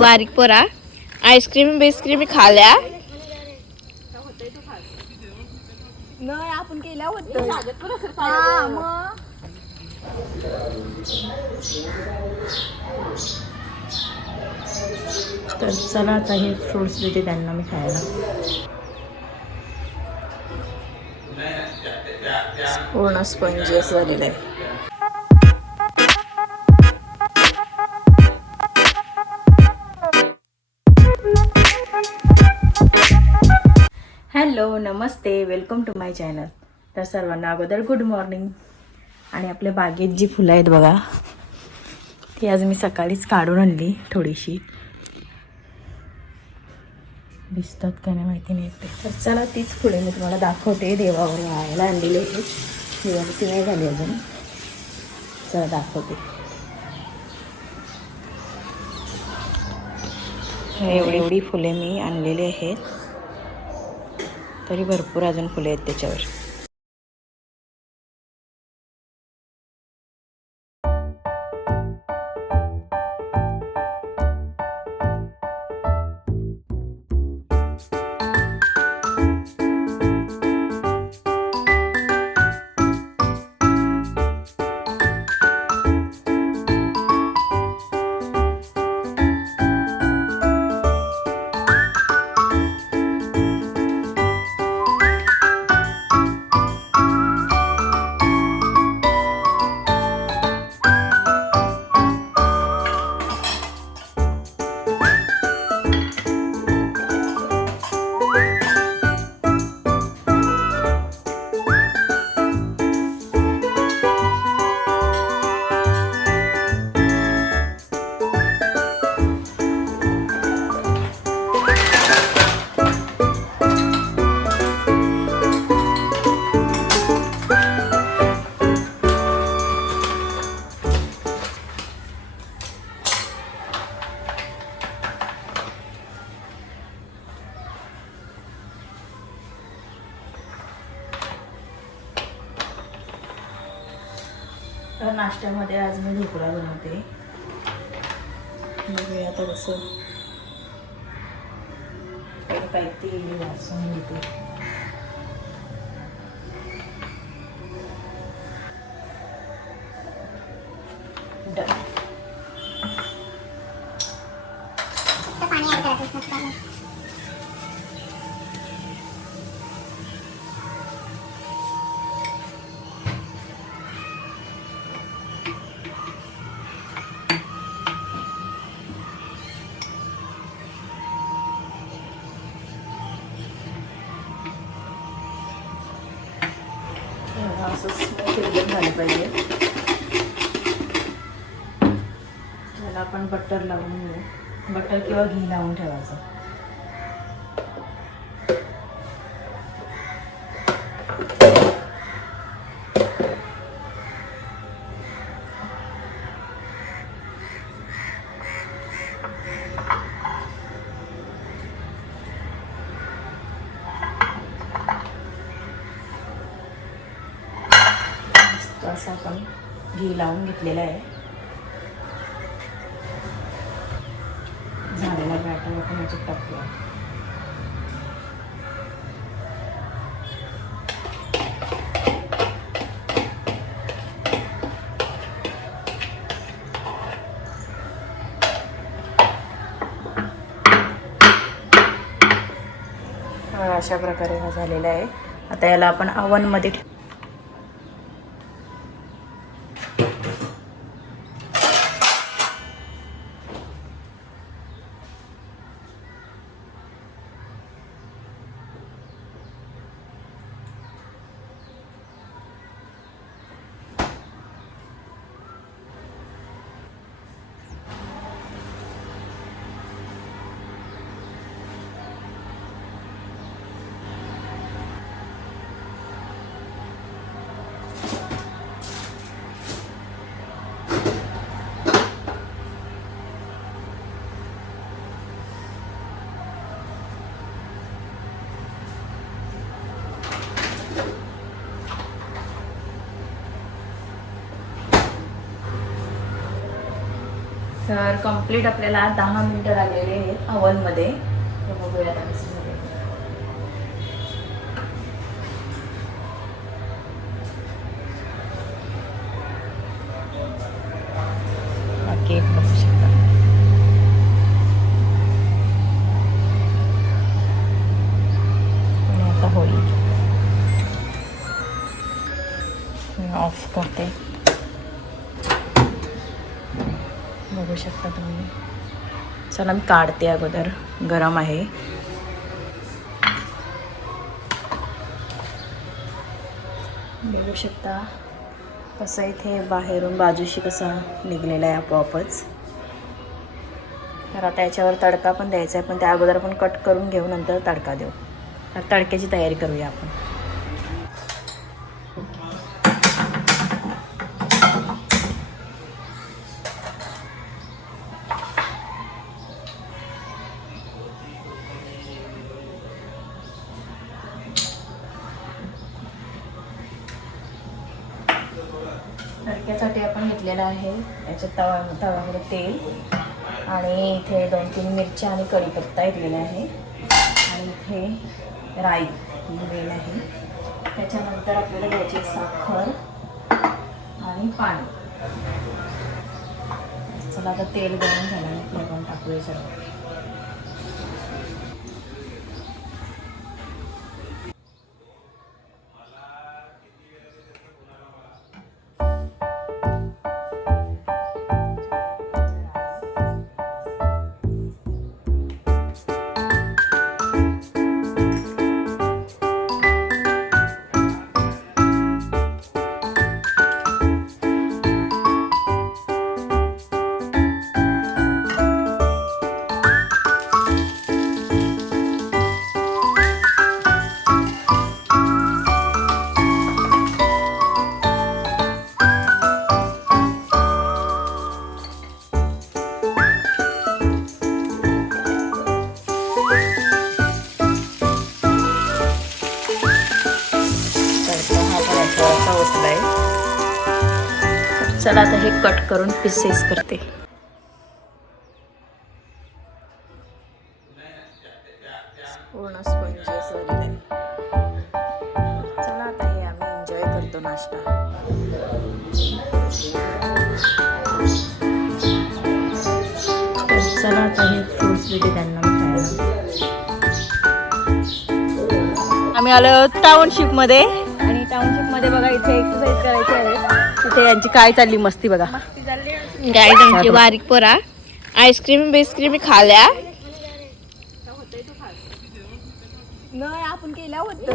बारीक पोरा आईस्क्रीम बिस्क्रीम खाल्या नाही आपण केल्या होत्या मग तर चला आता हे फ्रुट्स देते त्यांना मी खायला. पूर्ण स्पंजियस झालेलं आहे. हॅलो नमस्ते वेलकम टू माय चॅनल. तर सर्वांना अगोदर गुड मॉर्निंग. आणि आपल्या बागेत जी फुलं आहेत बघा ती आज मी सकाळीच काढून आणली. थोडीशी दिसतात का नाही माहिती नाही. तर चला तीच फुले मी तुम्हाला दाखवते. देवावर वाळायला आणलेली आहे. दिवाळी नाही झाली अजून. चला दाखवते. एवढी फुले मी आणलेली आहेत. तरी भरपूर अजून फुले आहेत त्याच्यावर. तर नाश्त्यामध्ये आज मी ढोकळा बनवते. बघूया आता कसं काही तेल वाचून घेते. असं स्मूथ एकदम झालं पाहिजे. त्याला आपण बटर लावून घेऊ. बटर किंवा घी लावून ठेवायचं. असं आपण घी लावून घेतलेलं आहे. झालेला बॅटर आपण याच्यात टाकूया. अशा प्रकारे हा झालेला आहे. आता याला आपण ओव्हनमध्ये तर कंप्लीट आपल्याला 10 मिनिटं लागलेले आहेत ओव्हनमध्ये. तर बघूया आता कसं झालं. केक बघू शकता. आणि आता होईल. मी ऑफ करते. बघू शकता तुम्ही. चला मी काढते अगोदर, गरम आहे. बघू शकता कसं इथे बाहेरून बाजूशी कसा निघलेला आहे आपोआपच. तर आता याच्यावर तडका पण द्यायचा आहे, पण त्या अगोदर आपण कट करून घेऊ, नंतर तडका देऊ. तर तडक्याची तयारी करूया आपण. तडक्यासाठी आपण घेतलेलं आहे याच्यात तव्यामध्ये तेल आणि इथे 2-3 मिरच्या आणि कढीपत्ता घेतलेला आहे आणि इथे राई ही वेल आहे. त्याच्यानंतर आपल्याला घ्यायची साखर आणि पाणी. चला आता तेल गरम झाल्यानंतर आपण टाकूया सगळं. चला आता हे कट करून पीसेस करते. पूर्ण स्पंजेस वगैरे. चला आता हे आम्ही एन्जॉय करतो नाश्ता. चला आता हे फ्रूट्स देते त्यांना खायला. आम्ही आलो टाउनशिपमध्ये आणि टाउनशिपमध्ये बघा इथे एक्सरसाइज करायची आहे. इथे यांची काय चालली मस्ती बघा. गाय आमची बारीक पोरा आईस्क्रीम बिस्क्रीम खाल्या. नाही आपण केल्या होतं.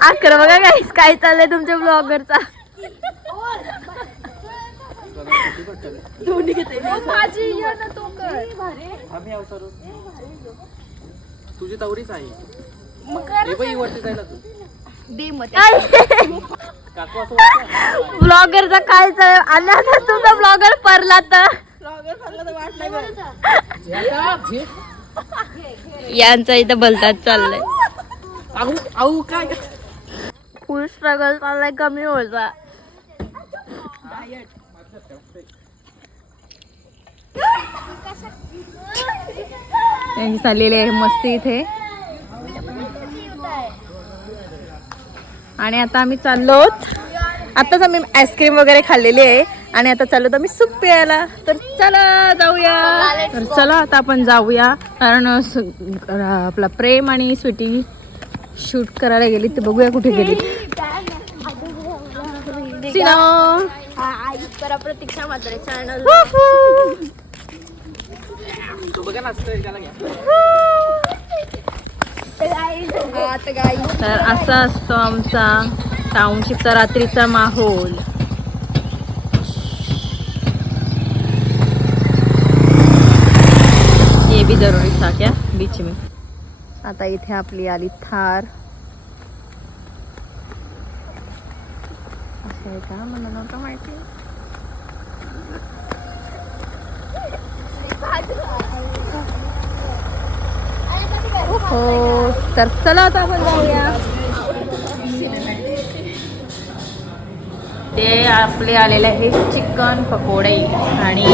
अकरा बघा गाईस काय चाललंय तुमच्या ब्लॉगरचा. तुझी तवरीच आहे. ब्लॉगरचा काय चालय आणि आता तुमचा ब्लॉगर परला तर यांचा इथं भलतात चाललंय. काय फुल स्ट्रगल चाललाय कमी व्हायचा. त्यांची चाललेली आहे मस्ती इथे. आणि आता आम्ही चाललो आताच आम्ही आईस्क्रीम वगैरे खाल्लेली आहे आणि आता चाललो आम्ही सूप प्यायला. तर चला जाऊया. तर चला आता आपण जाऊया कारण आपला प्रेम आणि स्वीटी शूट करायला गेली. ते बघूया कुठे गेली. प्रतीक्षा मात्र चॅनल तर असा असतो आमचा टाउनशिपचा रात्रीचा माहोल. ये भी जरूरी था क्या बीच में. आता इथे आपली आली थार. असं आहे का मला नव्हतं माहिती. हो तर चला आता आपण जाऊया. ते आपले आलेले आहे चिकन पकोडे आणि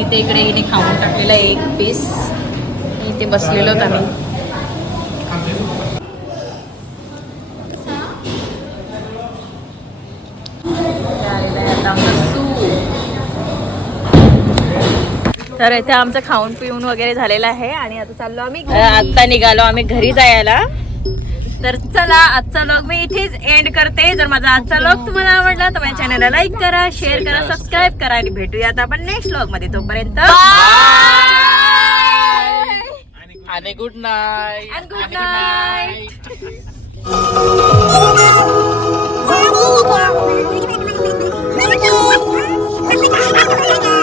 इथे इकडे हिने खाऊन टाकलेला एक पीस. इथे बसलेलो आहोत आम्ही. तर इथे आमचं खाऊन पिऊन वगैरे झालेलं आहे आणि आता चाललो आम्ही. आता निघालो आम्ही घरी जायला. तर चला आजचा व्लॉग मी इथेच एंड करते. जर माझा आजचा व्लॉग तुम्हाला आवडला तर माझ्या चॅनलला लाईक करा, शेअर करा, सबस्क्राईब करा आणि भेटूयात आपण नेक्स्ट व्लॉग मध्ये. तोपर्यंत आणि good night. and good night. Thank you.